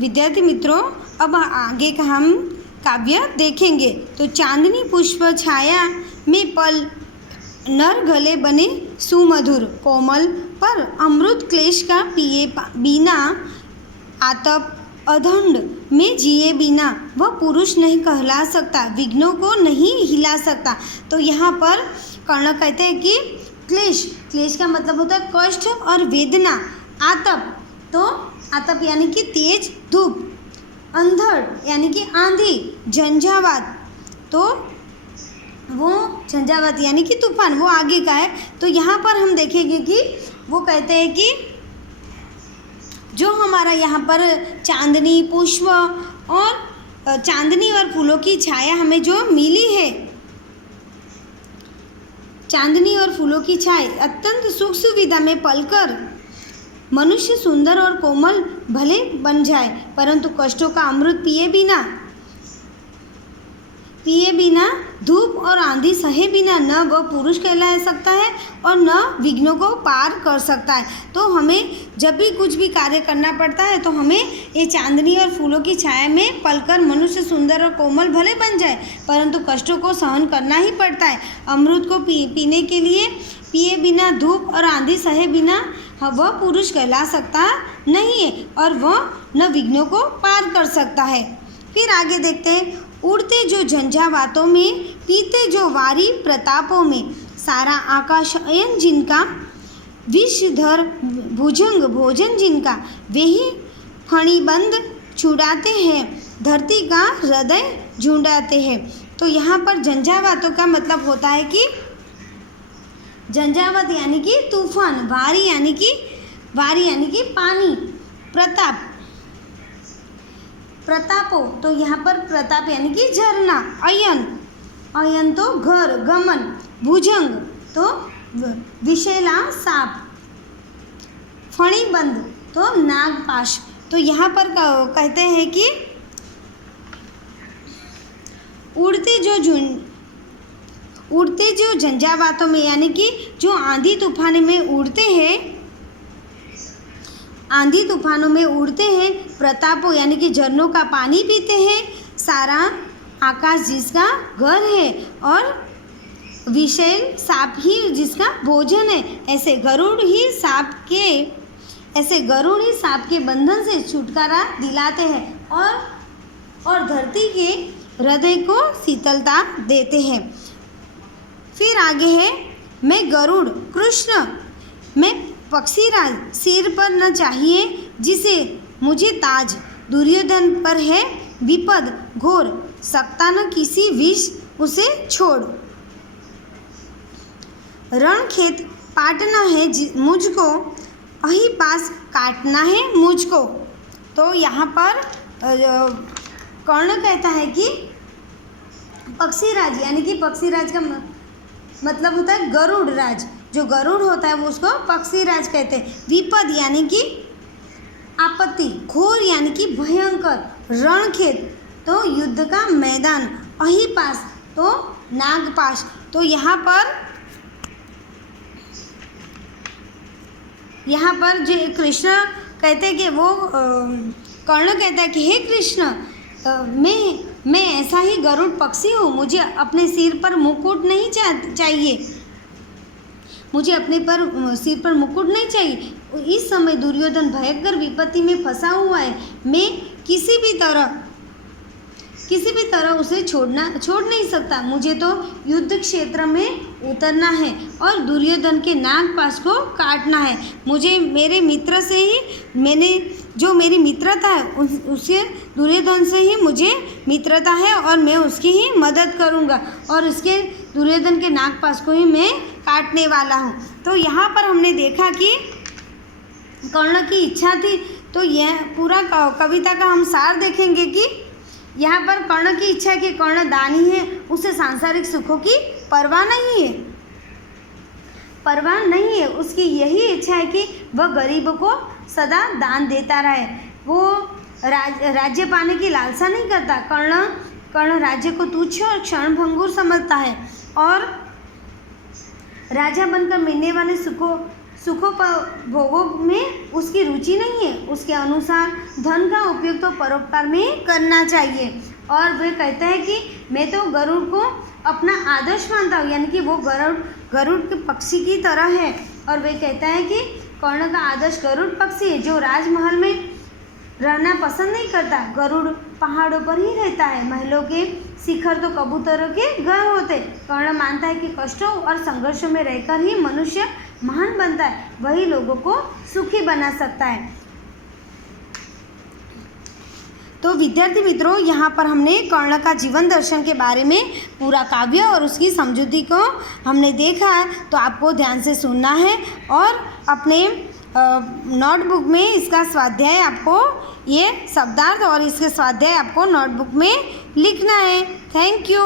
विद्यार्थी मित्रों, अब आगे का हम काव्य देखेंगे। तो चांदनी पुष्प छाया में पल, नर गले बने सुमधुर, कोमल पर अमृत क्लेश का पिए बिना, आतप अधंड में जिए बिना वह पुरुष नहीं कहला सकता, विघ्नों को नहीं हिला सकता। तो यहाँ पर कर्ण कहते हैं कि क्लेश, क्लेश का मतलब होता है कष्ट और वेदना। आतप, तो आतप यानी कि तेज धूप, अंधड़ यानी कि आंधी, झंझावात, तो वो झंझावात यानी कि तूफान, वो आगे का है। तो यहाँ पर हम देखेंगे कि वो कहते हैं कि जो हमारा यहाँ पर चांदनी पुष्प और चांदनी और फूलों की छाया हमें जो मिली है, चांदनी और फूलों की छाया अत्यंत सुख सुविधा में पलकर मनुष्य सुंदर और कोमल भले बन जाए, परंतु कष्टों का अमृत पिए बिना धूप और आंधी सहे बिना न वह पुरुष कहला सकता है और न विघ्नों को पार कर सकता है। तो हमें जब भी कुछ भी कार्य करना पड़ता है तो हमें ये चांदनी और फूलों की छाया में पलकर मनुष्य सुंदर और कोमल भले बन जाए, परंतु कष्टों को सहन करना ही पड़ता है। अमृत को पीने के लिए पिए बिना धूप और आंधी सहे बिना वह पुरुष कहला सकता नहीं है और वह न विघ्नों को पार कर सकता है। फिर आगे देखते हैं, उड़ते जो झंझावातों में, पीते जो वारी प्रतापों में, सारा आकाश अयन जिनका, विषधर भुजंग भोजन जिनका, वे ही फणिबंद छुड़ाते हैं, धरती का हृदय झुंडाते हैं। तो यहाँ पर झंझावातों का मतलब होता है कि झंझावात यानी कि तूफान, वारी यानी कि पानी, प्रताप, प्रतापो, तो यहाँ पर प्रताप यानी कि झरना, अयन तो घर गमन, भुजंग तो विषैला सांप, फणिबंद तो नागपाश। तो यहाँ पर कहते हैं कि उड़ते जो झंझावातों में यानी कि जो आंधी तूफान में उड़ते हैं, आंधी तूफानों में उड़ते हैं, प्रतापों यानी कि झरनों का पानी पीते हैं, सारा आकाश जिसका घर है और विषैल सांप ही जिसका भोजन है, ऐसे गरुड़ ही सांप के बंधन से छुटकारा दिलाते हैं और धरती के हृदय को शीतलता देते हैं। फिर आगे है, मैं गरुड़ कृष्ण, मैं पक्षीराज, सिर पर न चाहिए जिसे मुझे ताज, दुर्योधन पर है विपद घोर, सकता न किसी विष उसे छोड़, रण खेत पाटना है मुझको, अही पास काटना है मुझको। तो यहाँ पर कर्ण कहता है कि पक्षीराज यानी कि पक्षीराज का मतलब होता है गरुड़ राज, जो गरुड़ होता है वो उसको पक्षीराज कहते हैं। विपद यानी कि आपत्ति, घोर यानी कि भयंकर, रणखेत तो युद्ध का मैदान, अहिपास तो नागपाश। तो यहाँ पर जो कृष्ण कहते हैं कि वो कर्ण कहता है कि हे कृष्ण, मैं ऐसा ही गरुड़ पक्षी हूँ, मुझे अपने सिर पर मुकुट नहीं चाहिए, मुझे अपने सिर पर मुकुट नहीं चाहिए। इस समय दुर्योधन भयंकर विपत्ति में फंसा हुआ है, मैं किसी भी तरह उसे छोड़ नहीं सकता, मुझे तो युद्ध क्षेत्र में उतरना है और दुर्योधन के नागपाश को काटना है। मुझे मेरे मित्र से ही जो मेरी मित्रता है उससे दुर्योधन से ही मुझे मित्रता है और मैं उसकी ही मदद करूँगा और उसके दुर्योधन के नागपाश को ही मैं काटने वाला हूँ। तो यहाँ पर हमने देखा कि कर्ण की इच्छा थी। तो यह पूरा कविता का हम सार देखेंगे कि यहाँ पर कर्ण की इच्छा है कि कर्ण दानी है, उसे सांसारिक सुखों की परवाह नहीं है, उसकी यही इच्छा है कि वह गरीब को सदा दान देता रहे, वो राज्य पाने की लालसा नहीं करता। कर्ण राज्य को तुच्छ और क्षणभंगुर समझता है और राजा बनकर मिलने वाले सुखोपभोगों में उसकी रुचि नहीं है, उसके अनुसार धन का उपयोग तो परोपकार में करना चाहिए। और वे कहते हैं कि मैं तो गरुड़ को अपना आदर्श मानता हूँ, यानी कि वो गरुड़ के पक्षी की तरह है। और वे कहता है कि कर्ण का आदर्श गरुड़ पक्षी है, जो राजमहल में रहना पसंद नहीं करता, गरुड़ पहाड़ों पर ही रहता है। महलों के शिखर तो कबूतरों के घर होते। कर्ण मानता है कि कष्टों और संघर्षों में रहकर ही मनुष्य महान बनता है, वही लोगों को सुखी बना सकता है। तो विद्यार्थी मित्रों, यहाँ पर हमने कर्ण का जीवन दर्शन के बारे में पूरा काव्य और उसकी समझूती को हमने देखा है। तो आपको ध्यान से सुनना है और अपने नोटबुक में इसका स्वाध्याय, आपको ये शब्दार्थ और इसके स्वाध्याय आपको नोटबुक में लिखना है। Thank you.